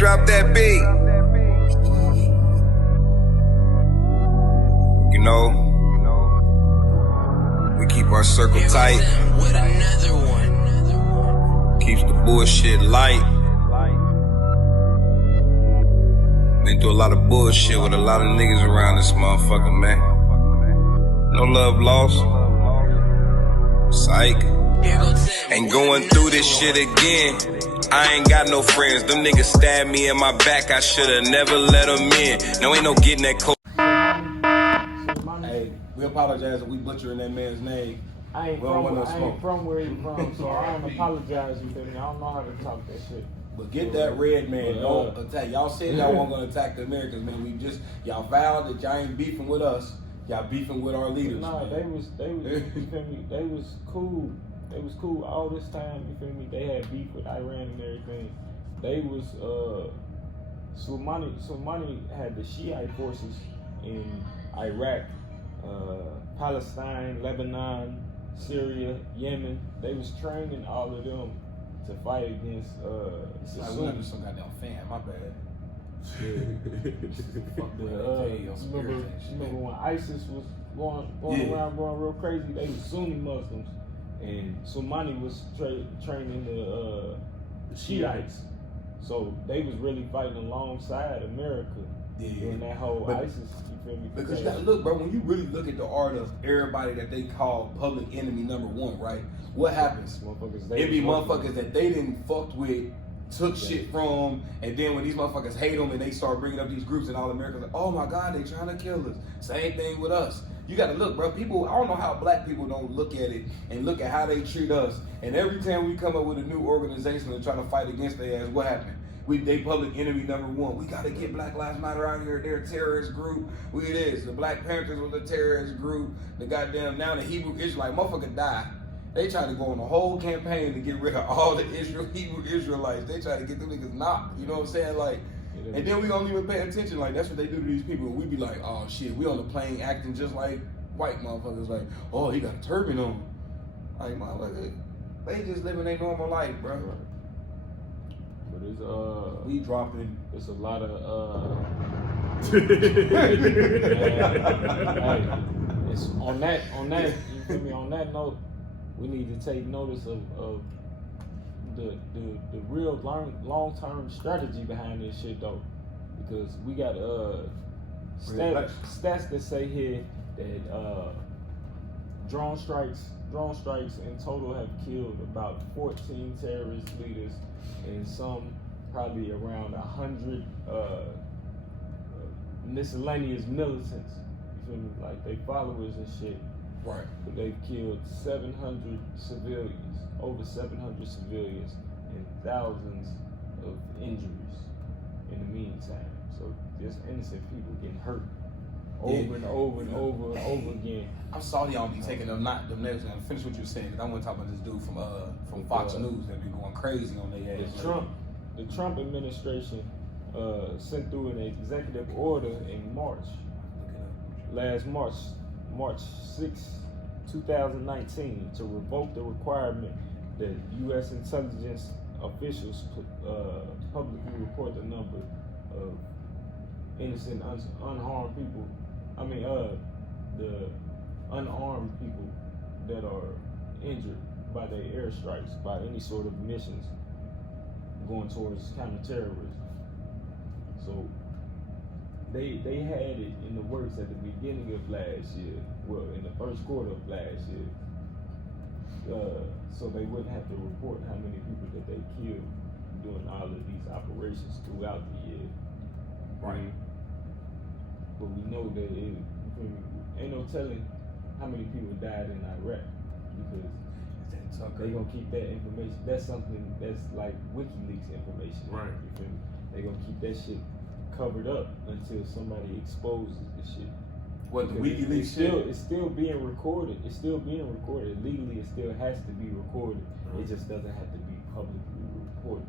drop that beat. You know, we keep our circle tight. Keeps the bullshit light. Been through a lot of bullshit with a lot of niggas around this motherfucker, man. No love lost. Psych. Ain't going through this shit again. I ain't got no friends. Them niggas stabbed me in my back. I shoulda never let them in. No, ain't no getting that cold. Hey, we apologize if we butchering that man's name. I ain't from where he from, so I don't apologize. You feel me? I don't know how to talk that shit. But get that red man. Don't attack. Y'all said y'all weren't gonna attack the Americans, man. Y'all vowed that y'all ain't beefing with us. Y'all beefing with our leaders. No, they was you feel me? They was cool. They was cool all this time. You feel me? They had beef with Iran and everything. They was Soleimani had the Shiite forces in Iraq, Palestine, Lebanon, Syria, Yemen. They was training all of them to fight against I went under some goddamn fan, my bad. Remember when ISIS was going around going real crazy? They was Sunni Muslims, and Soleimani was training the Shiites. So they was really fighting alongside America during that whole ISIS. You feel me? Because you gotta look, bro. When you really look at the art of everybody that they call public enemy number one, right? What happens? It be motherfuckers that they didn't fucked with, took shit from, and then when these motherfuckers hate them and they start bringing up these groups and all Americans like, oh my God, they trying to kill us. Same thing with us. You gotta look, bro. People, I don't know how black people don't look at it and look at how they treat us. And every time we come up with a new organization and try to fight against their ass, what happened? They public enemy number one. We gotta get Black Lives Matter out here. They're a terrorist group. It is. The Black Panthers was a terrorist group. The goddamn, now the Hebrew Israelite motherfucker died. They try to go on a whole campaign to get rid of all the Hebrew Israelites. They try to get them niggas knocked. You know what I'm saying? Like, and then we don't even pay attention. Like, that's what they do to these people. We be like, oh shit, we on the plane acting just like white motherfuckers. Like, oh, he got a turban on. Like, motherfucker, they just living their normal life, bro. But it's we dropping. It's a lot of it's on that. You feel me? On that note, we need to take notice of the real long-term strategy behind this shit though, because we got stats that say here that drone strikes in total have killed about 14 terrorist leaders and some probably around 100 miscellaneous militants. You feel me? Like they followers and shit. Right. But they've killed 700 civilians, over 700 civilians, and thousands of injuries in the meantime. So just innocent people getting hurt over and over and over and over again. I'm sorry y'all be taking them next. And finish what you're saying, because I want to talk about this dude from Fox News that be going crazy on their ass. The Trump administration sent through an executive order in last March 6, 2019, to revoke the requirement that U.S. intelligence officials publicly report the number of innocent, unharmed people. The unarmed people that are injured by their airstrikes, by any sort of missions going towards counterterrorism. So they had it in the works at the beginning of last year, well, in the first quarter of last year, so they wouldn't have to report how many people that they killed doing all of these operations throughout the year. Right. But we know that ain't no telling how many people died in Iraq, because they gonna keep that information. That's something that's like WikiLeaks information. Right. You feel me? They gonna keep that shit covered up until somebody exposes the shit. What, the WikiLeaks shit? It's still being recorded. It's still being recorded. Legally, it still has to be recorded. It just doesn't have to be publicly reported.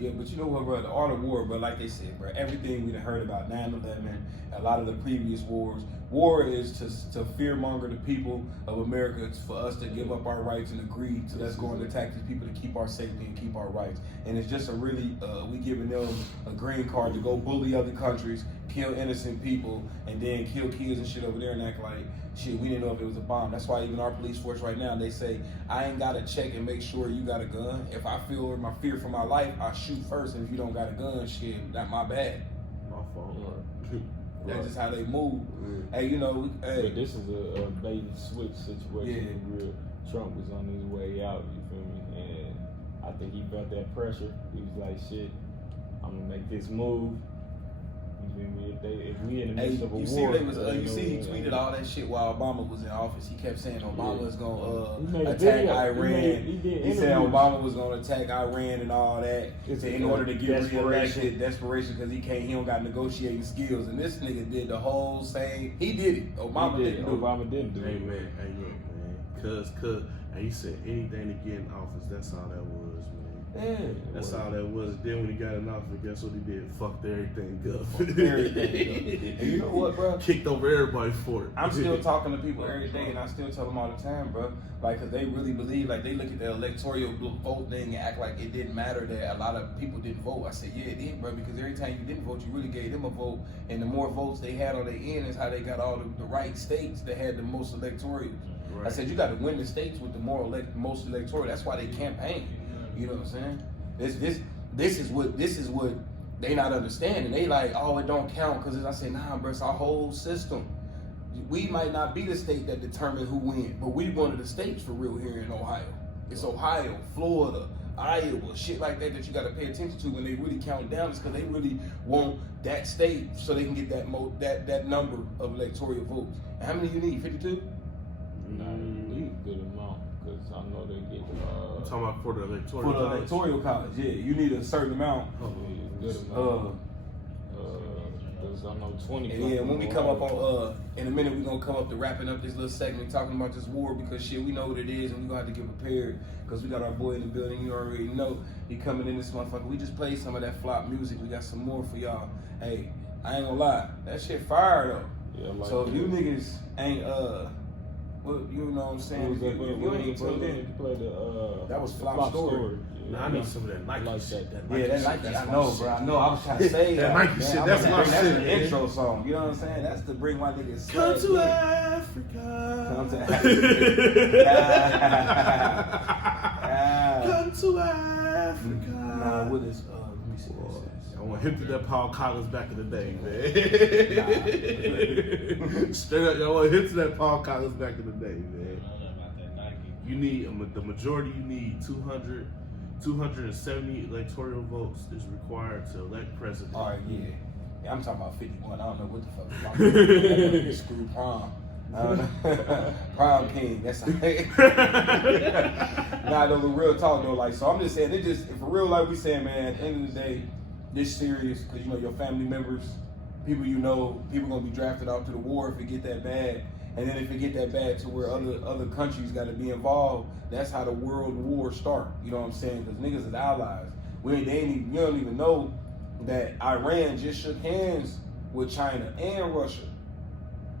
Yeah, but you know what, bro? The art of war, bro, like they said, bro, everything we done heard about 9/11, a lot of the previous wars, war is to fearmonger the people of America. It's for us to give up our rights and agree to let's go and attack these people to keep our safety and keep our rights. And it's just a really, we giving them a green card to go bully other countries, kill innocent people, and then kill kids and shit over there and act like, shit, we didn't know if it was a bomb. That's why even our police force right now, they say, I ain't got to check and make sure you got a gun. If I feel my fear for my life, I shoot first. And if you don't got a gun, shit, not my bad. My fault. That's just how they move. Hey, you know, But this is a bait and switch situation. Real Trump was on his way out, you feel me? And I think he felt that pressure. He was like, shit, I'm gonna make this move. You feel me? If we in the midst of a war, you see he tweeted all that shit while Obama was in office. He kept saying Obama was gonna attack Iran. He said Obama was gonna attack Iran and all that in order to get reelected. Desperation because he don't got negotiating skills. And this nigga did the whole same. He did it. Obama didn't do it. Hey man, cause and he said anything to get in office. That's all that was, man. Yeah, that's all that was. Then when he got in office, guess what he did? Fucked everything up. And you know what, bro? Kicked over everybody for it. I'm still talking to people every day, and I still tell them all the time, bro. Like, cause they really believe, like, they look at the electoral vote thing and act like it didn't matter that a lot of people didn't vote. I said, yeah, it did, bro, because every time you didn't vote, you really gave them a vote, and the more votes they had on their end is how they got all the right states that had the most electorals. Right. I said, you got to win the states with the most electoral. That's why they campaign. You know what I'm saying? This is what they not understanding. They like, oh, it don't count because I say, nah, bro, it's our whole system. We might not be the state that determines who wins, but we one of the states for real here in Ohio. It's Ohio, Florida, Iowa, shit like that you got to pay attention to when they really count down. It's because they really want that state so they can get that number of electoral votes. And how many you need? 52? Nah, you need a good amount because I know they get. I'm talking about for the electoral college. For the electoral college, yeah. You need a certain amount. Good amount. Because I know 20. And yeah, when we come up on, in a minute, we're going to come up to wrapping up this little segment talking about this war because shit, we know what it is and we're going to have to get prepared because we got our boy in the building. You already know he coming in this motherfucker. We just played some of that flop music. We got some more for y'all. Hey, I ain't going to lie. That shit fire though. Yeah, like so if you niggas ain't, well, you know what I'm saying? You ain't tuned in. You play the, that was Flop Story. Yeah, nah, I need some of that Nike like shit. That Nike, I know, bro. I know. I was trying to say that Nike shit. That's my shit. That's the intro song. You know what I'm saying? That's to bring my niggas. Come to Africa. Come to Africa. Come to Africa. Nah, what is? Let me see what it says. I want him to that Paul Collins back in the day, man. Straight up, I want him to that Paul Collins back in the day, man. You need the majority. You need 270 electoral votes is required to elect president. All right, yeah. I'm talking about 51. I don't know what the fuck. I'm screw prom. Prom king. That's nah, though, real talk though. Like, so I'm just saying, it just for real, like we saying, man. At the end of the day, this serious because you know your family members, people you know, people gonna be drafted out to the war if it get that bad. And then if it get that bad to where other countries got to be involved, that's how the world war start. You know what I'm saying? Because niggas is allies. You don't even know that Iran just shook hands with China and Russia.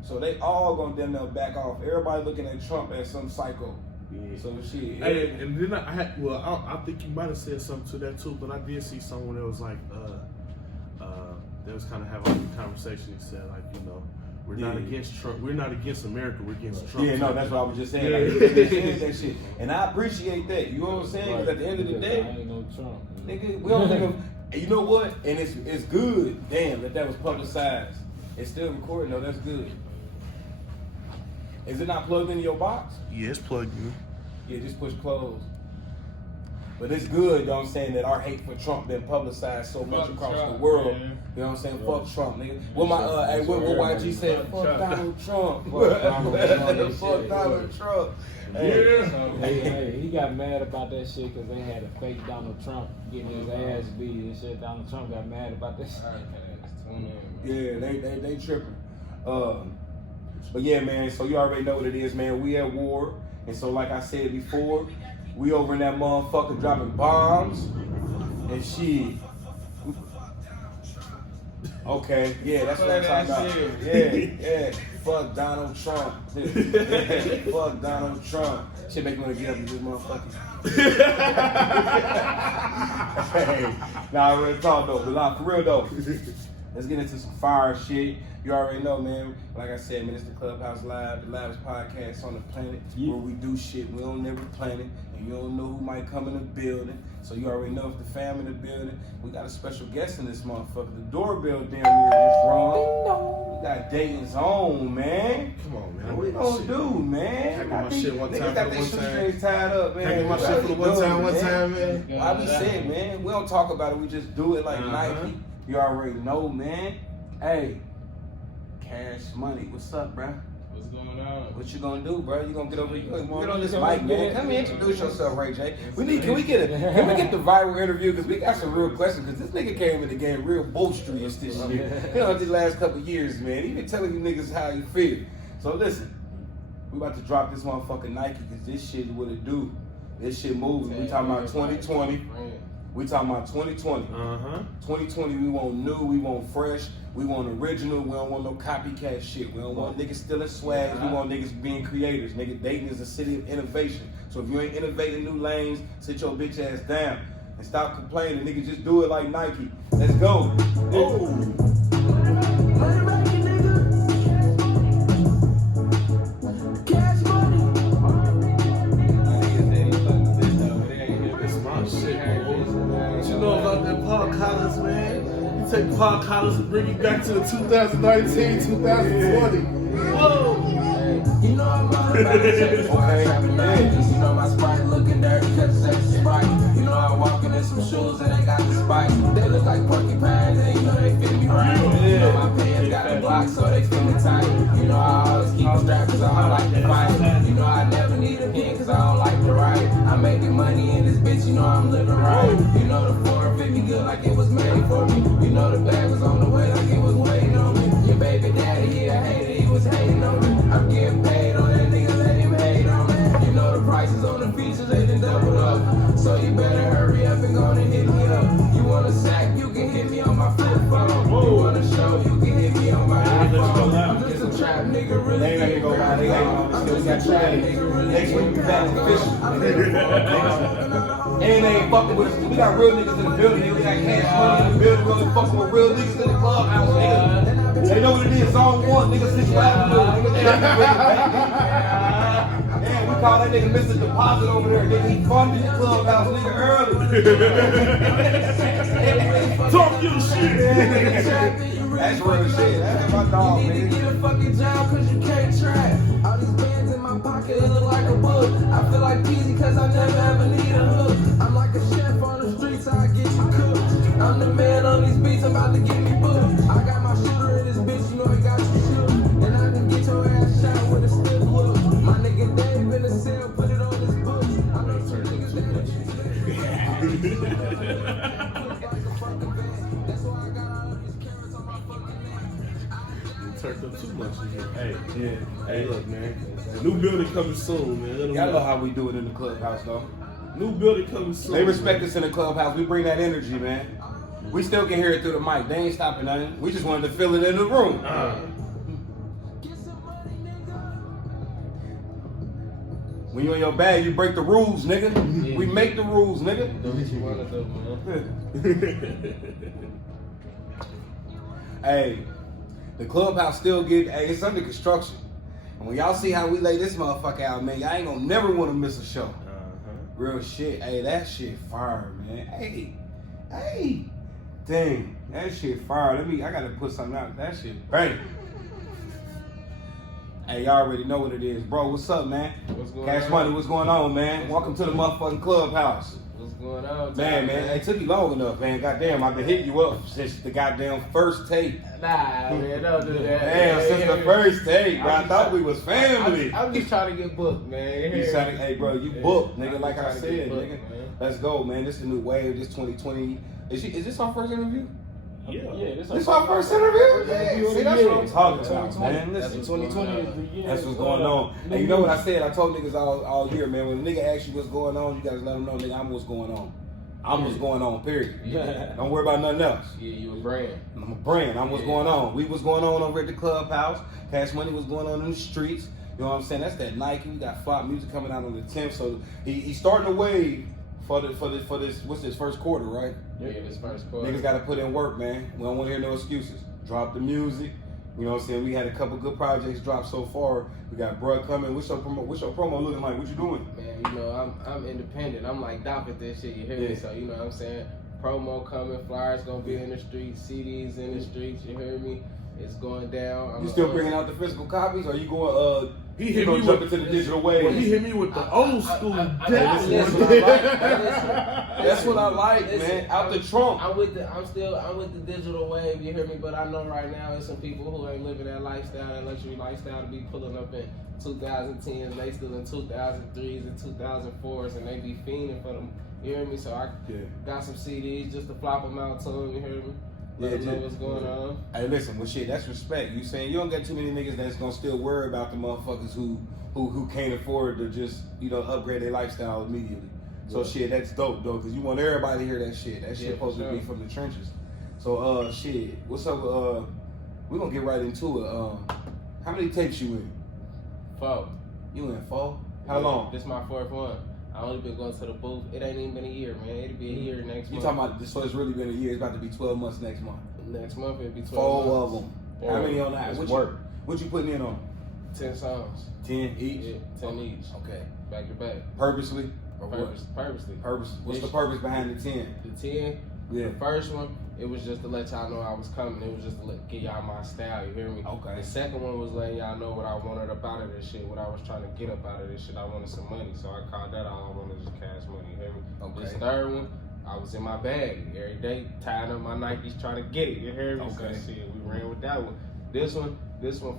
So they all gonna damn near back off. Everybody looking at Trump as some psycho. Yeah. So shit. Hey, and then I think you might have said something to that too, but I did see someone that was like, that was kind of having a conversation. He said like, you know, we're not against Trump. We're not against America. We're against Trump. Yeah, no, that's what I was just saying. Like, they said that shit, and I appreciate that. You know what I'm saying? Because at the end of the day, I ain't no Trump. Nigga, we don't think of. And you know what? And it's good. Damn, that was publicized. It's still recording though. That's good. Is it not plugged into your box? Yeah, it's plugged in. Yeah, just push close. But it's good, you know what I'm saying, that our hate for Trump been publicized so much across the world. Man. You know what I'm saying? Fuck Trump, nigga. What my what YG said, fuck Donald Trump. Fuck Donald Trump. Hey, so, he got mad about that shit because they had a fake Donald Trump getting his ass beat and shit. Donald Trump got mad about that shit. Yeah, they tripping. But yeah, man, so you already know what it is, man. We at war. And so like I said before, we over in that motherfucker dropping bombs. And shit. Okay, yeah, that's what I'm talking about. Yeah. Fuck Donald Trump. Fuck Donald Trump. Shit make me want to get up and do motherfucking. Hey, nah, real talk though, but nah, for real though. Let's get into some fire shit. You already know, man. Like I said, man, it's the Clubhouse Live, the loudest podcast on the planet, where we do shit we don't never plan it, and you don't know who might come in the building. So you already know if the fam in the building. We got a special guest in this motherfucker. The doorbell damn near just rung. We got Dayton's own, man. Come on, man. What we gonna do, man? Packing my shit one time got for their one shoestrings tied up, man. Packing my shit for the one time, man. Why we say, man? We don't talk about it. We just do it like Nike. You already know, man. Hey, Cash Money, what's up, bro? What's going on? What you gonna do, bro? You gonna get over here? Get on this mic, man. Come here, introduce yourself, Ray J. Can we get the viral interview? Because we got some real questions. Because this nigga came in the game real boisterous this year. You know, these last couple of years, man. He been telling you niggas how you feel. So listen, we about to drop this motherfucking Nike because this shit is what it do. This shit moving. We talking about 2020. We talking about 2020. 2020, we want new, we want fresh, we want original, we don't want no copycat shit. We don't want niggas stealing swag, we want niggas being creators. Nigga, Dayton is a city of innovation. So if you ain't innovating new lanes, sit your bitch ass down and stop complaining. Nigga, just do it like Nike. Let's go. Collins, man. You take Paul Collins and bring it back to the 2019, 2020. Whoa! You know I'm all about the checks, boy. Trapping nineties. You know my sprite looking dirty because it's extra sprite. You know I'm walking in some shoes and they got the spikes. They look like porcupines and you know they fit me right. You know my pants got a block so they fit me tight. You know I always keep a strap cause I don't like to fight. You know I never need a pen cause I don't like to write. I'm making money in this bitch, you know I'm living right. You know the 450 good like it was made for me. You know the bag was on the way like it was waiting on me. Your baby daddy, he a hater, he was hating on me. I'm getting paid on that nigga, let him hate on me. You know the prices on the features, they done doubled up. So you better hurry up and go and hit me up. You want a sack, you can hit me on my flip phone. You want a show, you can hit me on my iPhone. I'm just a trap nigga, really. They ain't gonna go out, they ain't got trap nigga. Next week we back official. And they ain't fucking with us. We got real niggas in the building. We got Cash Money in the building. We only fucking with real niggas in the clubhouse, nigga. They know what it is. Zone 1, nigga, 6 Avenue. Damn, we call that nigga Mr. Deposit over there. Nigga, he funded the clubhouse, nigga, early. Talk your shit. That's real shit. That's my dog, You need to nigga. get a fucking job cause you can't try. All these bands in my pocket, it look like a book. I feel like Peasy cause I never ever need a hook. I'm like a chef on the streets, I get you cooked. I'm the man on these beats, I'm about to get me booked. I got my shooter in this bitch, you know he got you shoot. And I can get your ass shot with a stiff look. My nigga Dave in the cell, put it on his book. I know some niggas that want you to like a fucking van. That's why I got all of these carrots on my fucking neck. Turned up too much in here. Hey, yeah. Hey, look, man. New building coming soon, man. Let 'em Y'all know. know how we do it in the clubhouse, though. New building coming soon. They respect us in the clubhouse. We bring that energy, man. We still can hear it through the mic. They ain't stopping nothing. We just wanted to feel it in the room. When you in your bag, you break the rules, nigga. Yeah. We make the rules, nigga. Don't hit you one of them, man. Hey, the clubhouse still it's under construction. And when y'all see how we lay this motherfucker out, man, y'all ain't gonna never want to miss a show. Real shit. Hey, that shit fire, man. Hey. Dang, that shit fire. I gotta put something out. That shit bang. Hey, y'all already know what it is. Bro, what's up, man? What's going Cash on? Money, what's going on, man? Welcome to the motherfucking clubhouse. What's going on? Man, it took you long enough, man. Goddamn, I've been hitting you up since the goddamn first tape. Nah, man, don't do that. Damn, since the first tape, bro. I thought we was family. I'm just trying to get booked, man. Hey, bro, you booked, nigga, like I trying to said, get booked, nigga. man. Let's go, man. This is a new wave. This 2020. Is this our first interview? Yeah, This our first interview? Yeah. See, that's what I'm talking about, 2020. man. Listen, 2020 is the year. that's what's going on. And you know what I said? I told niggas all year, man. When a nigga asks you what's going on, you gotta let them know, nigga, I'm what's going on. I'm what's going on, period. Don't worry about nothing else. Yeah, you a brand. I'm a brand. I'm what's going on. We was going on over at the clubhouse. Cash Money was going on in the streets. You know what I'm saying? That's that Nike. We got Flop Music coming out on the 10th. So he's starting a wave for this. What's this first quarter, right? Yeah, this first quarter. Niggas got to put in work, man. We don't want to hear no excuses. Drop the music. You know what I'm saying? We had a couple good projects drop so far. We got bruh coming. What's your promo looking like? What you doing? Man, you know, I'm independent. I'm like Doc at this shit, you hear me? So, you know what I'm saying? Promo coming, flyers gonna be in the streets, CDs in the streets, you hear me? It's going down. You still bringing out the physical copies, or you going he hit me jump into the digital wave? Well, he hit me with the old school. That's what I like, man. Out the trunk. I'm with the digital wave, you hear me? But I know right now there's some people who ain't living that lifestyle, that luxury lifestyle, to be pulling up in 2010s, they still in 2003s and 2004s, and they be fiending for them. You hear me? So I got some CDs just to flop them out to them. You hear me? Let them know what's going on. Hey, listen, well, shit, that's respect. You saying you don't got too many niggas that's gonna still worry about the motherfuckers who can't afford to just, you know, upgrade their lifestyle immediately. So shit, that's dope though, cause you want everybody to hear that shit. That shit supposed to be from the trenches. So shit, what's up? We're gonna get right into it. How many tapes you in? 4. You in 4? How long? This is my 4th one. I only been going to the booth. It ain't even been a year, man. It'll be a year next month. You talking about this? So it's really been a year. It's about to be 12 months next month. Next month it'll be 12 4 months. of them. How many on that? What you putting in on? 10 songs. 10 each? Yeah, 10 each. Okay. Back to back. Purposely? Or Purposely. What's the purpose behind the 10? The 10? Yeah. The first one, it was just to let y'all know I was coming. It was just to get y'all my style, you hear me? Okay. The second one was letting y'all know what I wanted up out of this shit, what I was trying to get up out of this shit. I wanted some money, so I called that all I wanted is cash money, you hear me? Okay. This third one, I was in my bag every day, tying up my Nikes, trying to get it, you hear me? Okay. So shit, we ran with that one. This one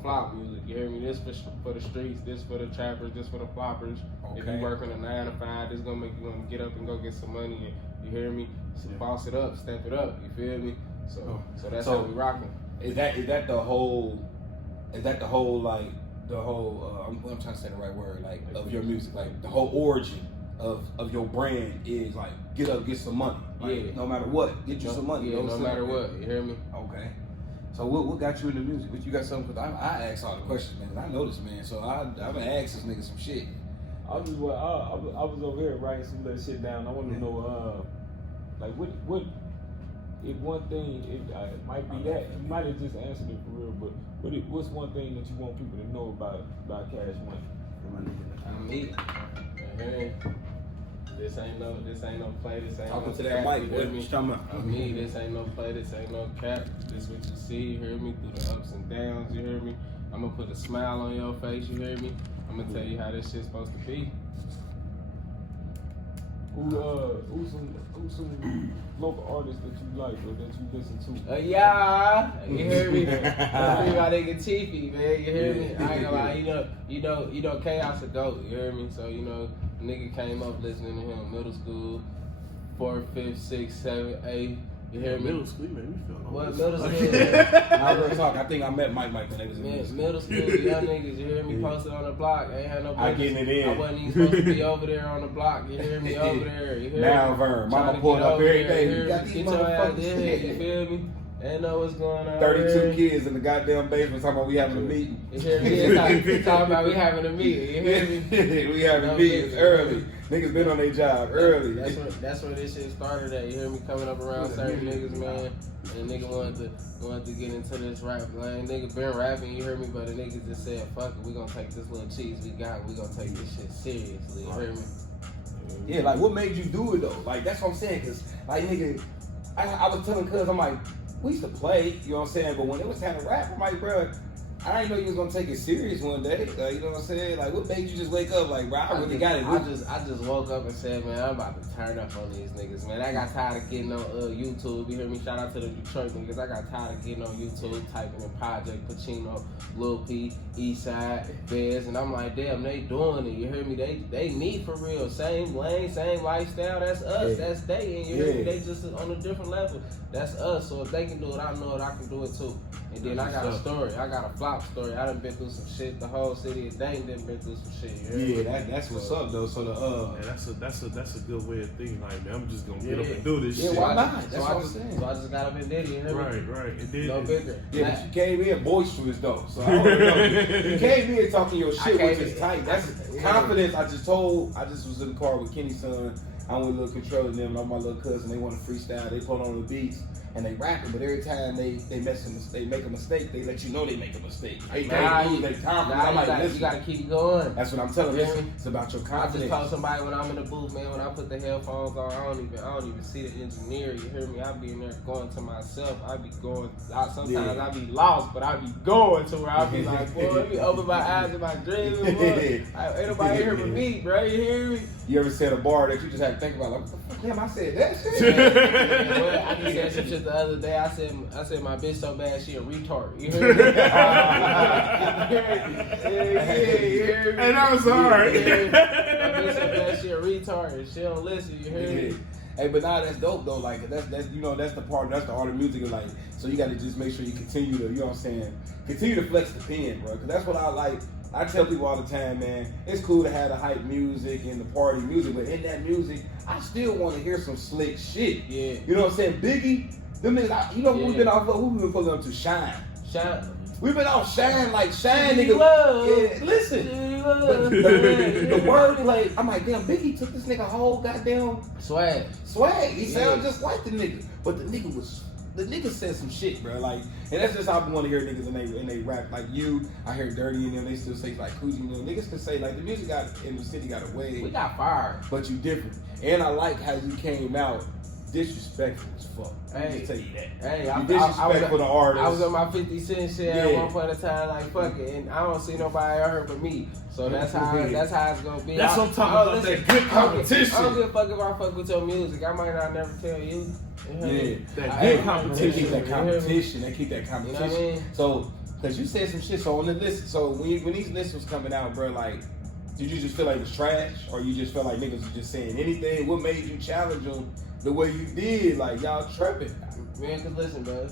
flop music, you hear me? This for the streets, this for the trappers, this for the floppers. Okay. If you working a 9 to 5, this gonna make you wanna get up and go get some money, and you hear me? So boss it up, step it up, you feel me? So that's how we rocking. Is that the whole like the whole I'm trying to say the right word, like of your music, like the whole origin of your brand is like get up, get some money. Like, no matter what, get you some money. Yeah, no matter what, you hear me? Okay. So what got you into music? What you got something? Cause I ask all the questions, man. Cause I know this man, so I've been asking this nigga some shit. I was over here writing some little shit down. I want to know, like, what if one thing, it might be that you might have just answered it for real, but what's one thing that you want people to know about Cash Money? I'm me. This ain't no play. This ain't Talking no to that cap, mic, you hear what me? you talking about? I'm me. This ain't no play. This ain't no cap. This what you see. You hear me? Through the ups and downs. You hear me? I'm gonna put a smile on your face. You hear me? I'm gonna tell you how this shit's supposed to be. Who's some local artists that you like or that you listen to? Yeah, you hear me? That's me, my nigga Chiefy, man. You hear me? I ain't gonna lie. You know, Chaos a goat. You hear me? So you know, nigga came up listening to him middle school, 4th, 5th, 6th, 7th, 8th. You hear me? Middle school, man. You feel What middle school? Now real talk, I think I met Mike when they was in Middle school, young niggas, you hear me? Posted on the block. I ain't had no I getting it in. I wasn't even supposed to be over there on the block. You hear me? Over there. You hear Now, me? Vern, Trying mama to pulling get up over every there, day. you You hear got me? these Get your ass in here, motherfuckers. you feel me? Ain't know what's going on. 32 kids in the goddamn basement talking about we having a meeting. You hear me? Talking about we having a meeting. You hear me? We having meetings early. Niggas been on their job early. That's where this shit started at. You hear me? Coming up around certain niggas, man. And the nigga wanted to get into this rap lane. Nigga been rapping, you hear me? But the nigga just said, fuck it, we gonna take this little cheese we got, we gonna take this shit seriously. You hear me? Yeah, like what made you do it though? Like that's what I'm saying, cause like nigga, I was telling cuz I'm like, we used to play, you know what I'm saying? But when it was time to rap, I'm like, bro, I didn't know you was gonna take it serious one day. Like, you know what I'm saying? Like, what made you just wake up like, bro, I really got it. I just woke up and said, man, I'm about to turn up on these niggas, man. I got tired of getting on YouTube. You hear me? Shout out to the Detroit niggas. I got tired of getting on YouTube, typing in Project, Pacino, Lil P, Eastside, Bears, and I'm like, damn, they doing it. You hear me? They me for real. Same lane, same lifestyle. That's us. Yeah. That's they. And you hear me? They just on a different level. That's us. So if they can do it, I know it. I can do it too. And then I got a story. I got a fly flop story. I done been through some shit. The whole city of Dayton done been through some shit. You Yeah, that's what's up though. So the Man, that's a good way of thinking. Like, man, I'm just gonna get up and do this shit. why not? That's what I'm saying. So I just got up and did it. You hear me? Right. And then No bigger. Yeah, but you came in boisterous though. So I don't know. You came in talking your shit, which is tight. That's confidence. I just was in the car with Kenny's son. I'm with little control of them, and I'm my little cousin. They want to freestyle. They put on the beats and they rapping, but every time they make a mistake, they let you know they make a mistake. They lose their confidence. I'm like, you gotta keep going. That's what I'm telling you. It's about your I confidence. just told somebody when I'm in the booth, man, when I put the headphones on, I don't even see the engineer. You hear me? I be in there going to myself. I be going. Sometimes I be lost, but I be going to where I be like, boy, let me open my eyes and my dreams. Boy. Ain't nobody here but me, bro. You hear me? You ever said a bar that you just had to think about, like, what the fuck, damn, I said that shit? Well, I just said some shit the other day. I said my bitch so bad she a retard. You hear me? You hear me? And that was hard. My bitch so bad she a retard and she don't listen. You hear me? Hey, but nah, that's dope though. Like that's that's the art of music. Like, so you got to just make sure you continue to, you know what I'm saying, continue to flex the pen, bro. Because that's what I like. I tell people all the time, man, it's cool to have the hype music and the party music, but in that music, I still want to hear some slick shit. Yeah. You know what I'm saying? Biggie, them niggas, we've been off, who we been pulling up to? Shine. We've been off Shine, like Shine niggas. Yeah, listen. The word, like, I'm like, damn, Biggie took this nigga whole goddamn swag. He sounds just like the nigga. But the nigga said some shit, bro. Like, and that's just how I want to hear niggas and they rap. Like you, I hear Dirty in them. They still say like Coogee and them. Niggas can say like the music got in the city got away. We got fired, but you different. And I like how you came out disrespectful as fuck. Let me tell you that. Hey, you disrespectful to artists. I was on my 50 Cent shit at one point in time, like fuck it, and I don't see nobody out here but me. So that's how it's gonna be. That's what I'm talking about. That good competition. I don't give a fuck if I fuck with your music. I might not never tell you. Yeah, that good competition. They keep that competition. They keep that competition. You know what I mean? So, cause you said some shit. So on the list, so when these lists was coming out, bro, like, did you just feel like it was trash, or you just felt like niggas was just saying anything? What made you challenge them the way you did? Like, y'all tripping? Man, cause listen, bro,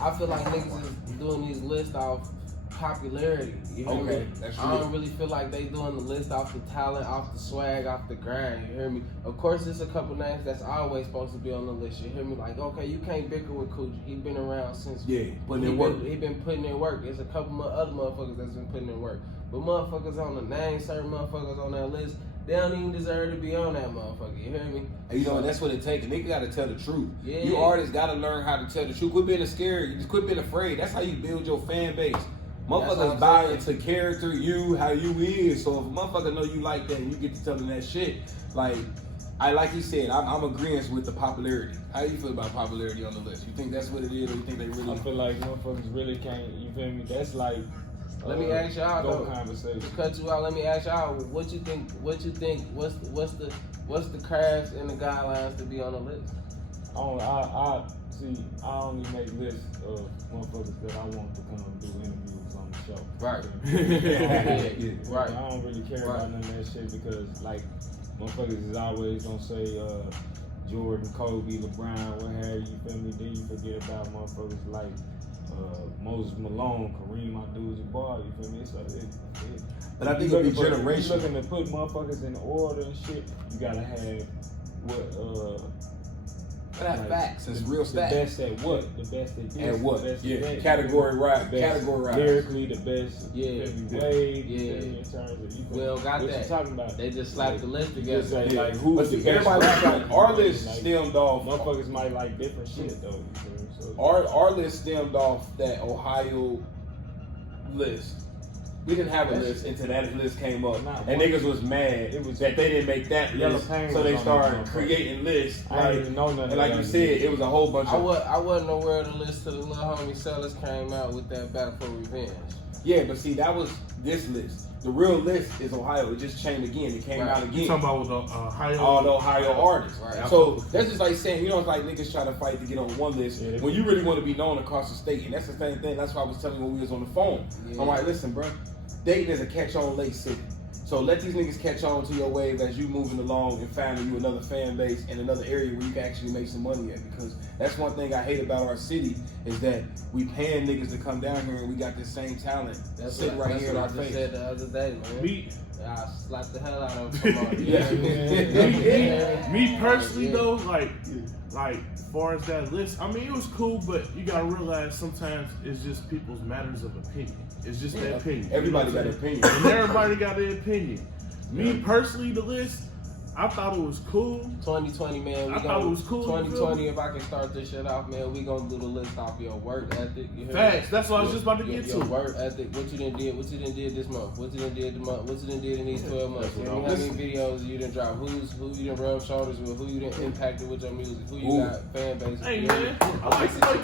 I feel like niggas is doing these lists off popularity. You hear me? That's I don't really feel like they doing the list off the talent, off the swag, off the grind. You hear me? Of course, there's a couple names that's always supposed to be on the list. You hear me? Like, okay, you can't bicker with Coogee. He been around since. Yeah, putting in work. He been putting in work. There's a couple other motherfuckers that's been putting in work. But motherfuckers on the name, certain motherfuckers on that list, they don't even deserve to be on that motherfucker. You hear me? And you know, that's what it takes. Nigga gotta tell the truth. Yeah. You artists gotta learn how to tell the truth. Quit being scared. Just quit being afraid. That's how you build your fan base. Motherfuckers buy into character, how you is. So if a motherfucker know you like that and you get to tell them that shit, like you said, I'm agreeing with the popularity. How you feel about popularity on the list? You think that's what it is, or you think they really? I feel like motherfuckers really can't. You feel me? That's like. Let me ask y'all though. Conversation. To cut you out, let me ask y'all what you think. What's the crafts and the guidelines to be on the list? I only make lists of motherfuckers that I want to come and do interviews on the show. Right. Right. I don't really care about none of that shit because like motherfuckers is always gonna say Jordan, Kobe, LeBron, what have you, feel me? Then you forget about motherfuckers like Moses Malone, Kareem Abdul-Jabbar, you feel me? But I think it'll be generational. If you're looking to put motherfuckers in order and shit, you gotta have facts. It's real stats. The best at what? The best at this. At what? The best yeah. at that. Category right. Lyrically, the best. Yeah. Heavyweight. Yeah. In terms of, we don't got what that. You talking about? They just slapped the list together. Just like who but is the best? Everybody like our list stemmed off. Motherfuckers might like different shit though. So, our list stemmed off that Ohio list. We didn't have a list until that list came up, and niggas was mad that they didn't make that list, so they started creating lists. I didn't even know nothing. And like you said, it was a whole bunch of. I wasn't aware of the list till the little homie Sellers came out with that Back for Revenge. Yeah, but see, that was this list. The real list is Ohio. It just changed again. It came out again. You talking about with all the Ohio artists. Right. So that's just like saying, you know, it's like niggas trying to fight to get on one list when you really want to be known across the state. And that's the same thing. That's why I was telling you when we was on the phone. Yeah. I'm like, listen, bro, Dayton is a catch-on late city. So let these niggas catch on to your wave as you moving along and finding you another fan base in another area where you can actually make some money at. Because that's one thing I hate about our city is that we paying niggas to come down here and we got this same talent sitting right here in our That's what I face. just said the other day, man. I slapped the hell out of him. Me personally though, like as far as that list, I mean it was cool, but you gotta realize sometimes it's just people's matters of opinion. It's just their opinion. Everybody got an opinion. And everybody got their opinion. Me personally, the list, I thought it was cool. 2020, man. I thought it was cool. 2020, if I can start this shit off, man, we gonna do the list off your work ethic. You heard Facts. me? That's what I was just about to get Your to. work ethic. What you done did this month. What you done did the month. What you done did in these 12 months. You know how many videos you done dropped. Who you done rubbed shoulders with. Who you done impacted with your music. Who you got fan base. Hey man, I like the way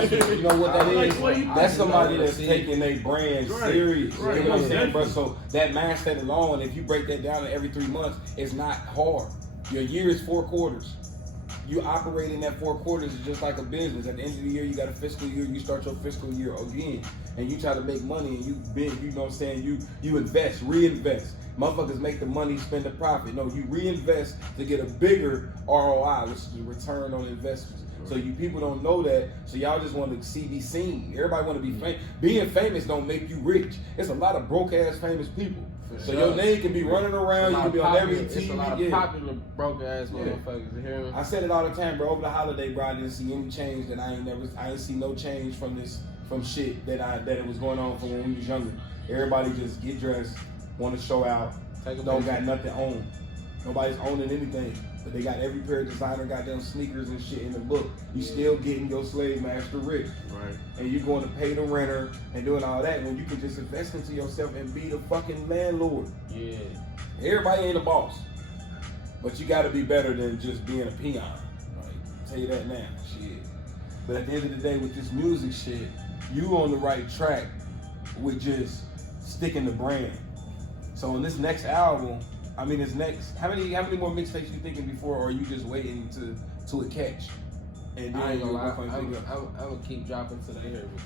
Cuz You know what that is? That's somebody that's taking their brand serious. Right. You know what I'm saying, bro? So that mindset alone, if you break that down to every 3 months, it's not hard. Your year is 4 quarters. You operate in that 4 quarters is just like a business. At the end of the year, you got a fiscal year. You start your fiscal year again, and you try to make money. And you know what I'm saying? You invest, reinvest. Motherfuckers make the money, spend the profit. No, you reinvest to get a bigger ROI, which is the return on investments. So you people don't know that. So y'all just want to be seen. Everybody want to be famous. Being famous don't make you rich. It's a lot of broke ass famous people. So your name can be running around, you can be on every TV. It's a lot of popular broke ass motherfuckers. You hear me? I said it all the time, bro. Over the holiday, bro, I didn't see any change that I ain't see no change from shit that it was going on from when we was younger. Everybody just get dressed, want to show out, don't got nothing on. Nobody's owning anything. But they got every pair of designer goddamn sneakers and shit in the book. You still getting your slave master rich. Right. And you going to pay the renter and doing all that when you can just invest into yourself and be the fucking landlord. Yeah. Everybody ain't a boss. But you gotta be better than just being a peon. Like, tell you that now. Shit. But at the end of the day with this music shit, you on the right track with just sticking the brand. So in this next album, how many more mixtapes you thinking before, or are you just waiting to it catch? And then I ain't gonna lie, I'm I'm gonna keep dropping till they hear me.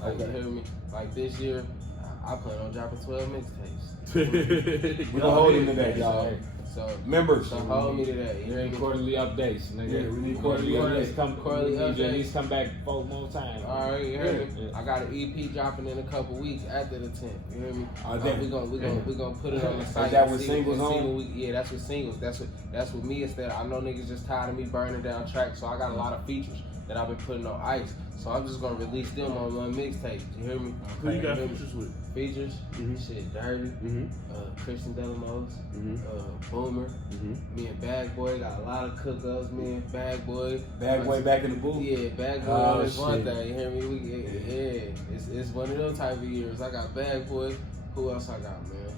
Like, you hear me? Like this year, I plan on dropping 12 mixtapes. We're gonna hold him to that, y'all. So members, so hold me to that. You hear me? Quarterly updates, nigga. Yeah, we need quarterly updates. Quarterly updates. At least come back 4 more times. All right, you hear me? I got an EP dropping in a couple weeks after the 10th. You hear me? We gonna put it on the site. Is that with singles on? Yeah, that's with singles. That's with me instead. I know niggas just tired of me burning down tracks, so I got a lot of features that I've been putting on ice. So I'm just gonna release them on one mixtape. You hear me? Who you got features with? Features, shit, Dirty, Christian Delamos, Boomer, me and Bag Boy got a lot of cook-ups. Me and Bag Boy. Bag Boy back in the booth. Yeah, Bag Boy is one thing. You hear me? It's one of those type of years. I got Bag Boy. Who else I got, man?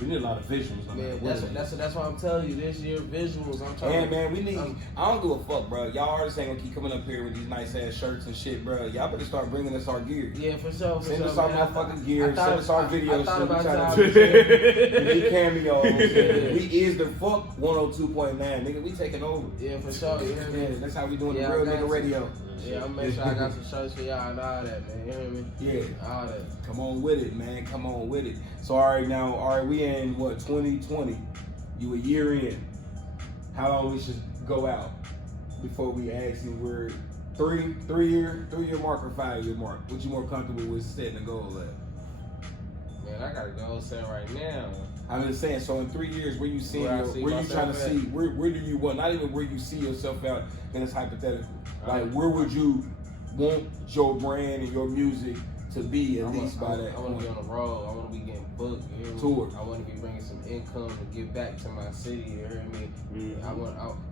We need a lot of visuals. Man, that's why I'm telling you this year visuals. I'm trying. Yeah, man, we need. I don't give a fuck, bro. Y'all artists ain't gonna keep coming up here with these nice ass shirts and shit, bro. Y'all better start bringing us our gear. Yeah, for sure. Send us our motherfucking gear. Send us our videos. I We thought need cameos. We is the fuck 102.9, nigga. We taking over. Yeah, for sure. You hear me? Yeah, that's how we doing the real nigga radio. Yeah, I'm make sure I got some shirts for y'all and all that, man. You hear me? Yeah. All that. Come on with it, man. Come on with it. So, all right, we in what, 2020? You a year in. How long we should go out before we actually we're three year mark or 5 year mark? What you more comfortable with setting a goal at? Man, I got a goal set right now. I'm just saying, so in 3 years, where you seeing Where you trying to see, where do you want, not even where you see yourself out, then it's hypothetical. Like, where would you want your brand and your music to be at least by that? I want to be on the road. I want to be getting booked. You hear me? Tour. I want to be bringing some income to give back to my city. You hear me?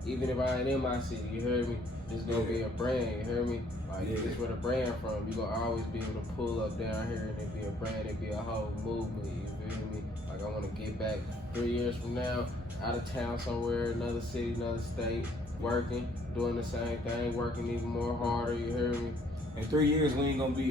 Even if I ain't in my city, you hear me? There's gonna be a brand. You hear me? Like it's where the brand from. You gonna always be able to pull up down here and it be a brand. It be a whole movement. You feel me? Like I want to get back 3 years from now, out of town somewhere, another city, another state, working, doing the same thing, working even more harder. You hear me? In 3 years, we ain't gonna be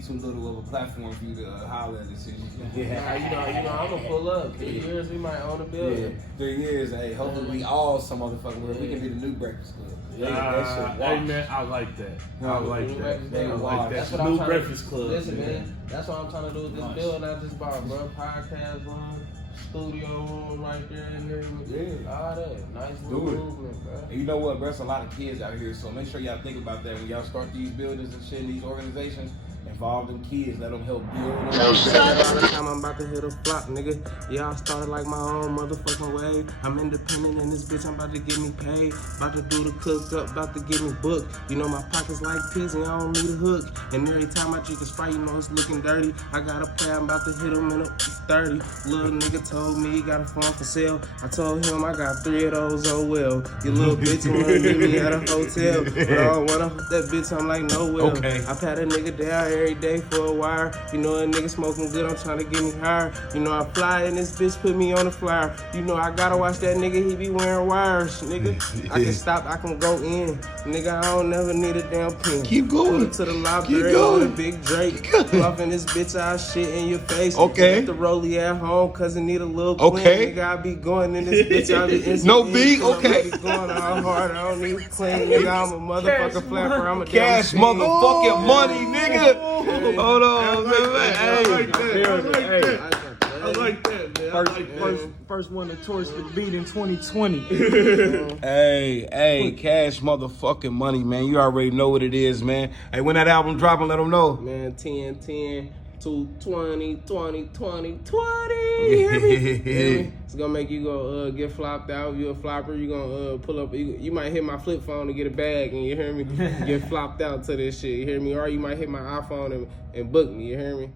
too little of a platform for you to holler at this shit. Nah, you know, I'm gonna pull up. 3 years, we might own a building. 3 years, hey, hopefully we all some motherfucking way. We can be the new Breakfast Club. Hey man, I like that. I like that. They I wild. like that. That's The what I'm new trying Breakfast to, Club. Listen, man, that's what I'm trying to do with this building I just bought, bro. Podcast room, studio room right there in there. Yeah. All that. Nice Do little it. movement, bro. And you know what, bro? There's a lot of kids out here, so make sure y'all think about that when y'all start these buildings and shit, these organizations. Involve them kids, let them help build them. All the time I'm about to hit a flop, nigga. Y'all started like my own motherfucking way. I'm independent in this bitch, I'm about to get me paid. About to do the cook up, about to get me booked. You know my pockets like pigs and I don't need a hook. And every time I drink a Sprite, you know it's looking dirty. I got a play, I'm about to hit him in a 30. Little nigga told me he got a phone for sale. I told him I got 3 of those, oh well. You little bitch wanna meet me at a hotel. But I don't wanna hook that bitch, I'm like, no well. Okay. I pat a nigga down every day for a wire. You know a nigga smoking good, I'm trying to get me higher. You know I fly and this bitch put me on the flyer. You know I gotta watch that nigga, he be wearing wires, nigga. I can stop, I can go in. Nigga, I don't never need a damn pen. Keep going. Put it to the library Keep going. with a big Drake. Off in this bitch, I shit in your face. Okay. Let the rollie at home, cause it need a little Okay. clean. Nigga, I be going in this bitch, I be instant. No beat, okay. I be going all hard, I don't need clean. Nigga, I'm a motherfucking flapper, I'm a damn Cash machine. motherfucking money, nigga. Hold on, man. I like that. I like Hey. that. I like that, man. I like that. First one to torch the beat in 2020. Hey, Cash motherfucking money, man. You already know what it is, man. Hey, when that album dropping, let them know. Man, 10, 10, 2, 20, 20, 20, 20. You hear me? You hear me? It's gonna make you go get flopped out. You a flopper, you gonna pull up. You might hit my flip phone to get a bag, and you hear me? Get flopped out to this shit. You hear me? Or you might hit my iPhone and book me. You hear me?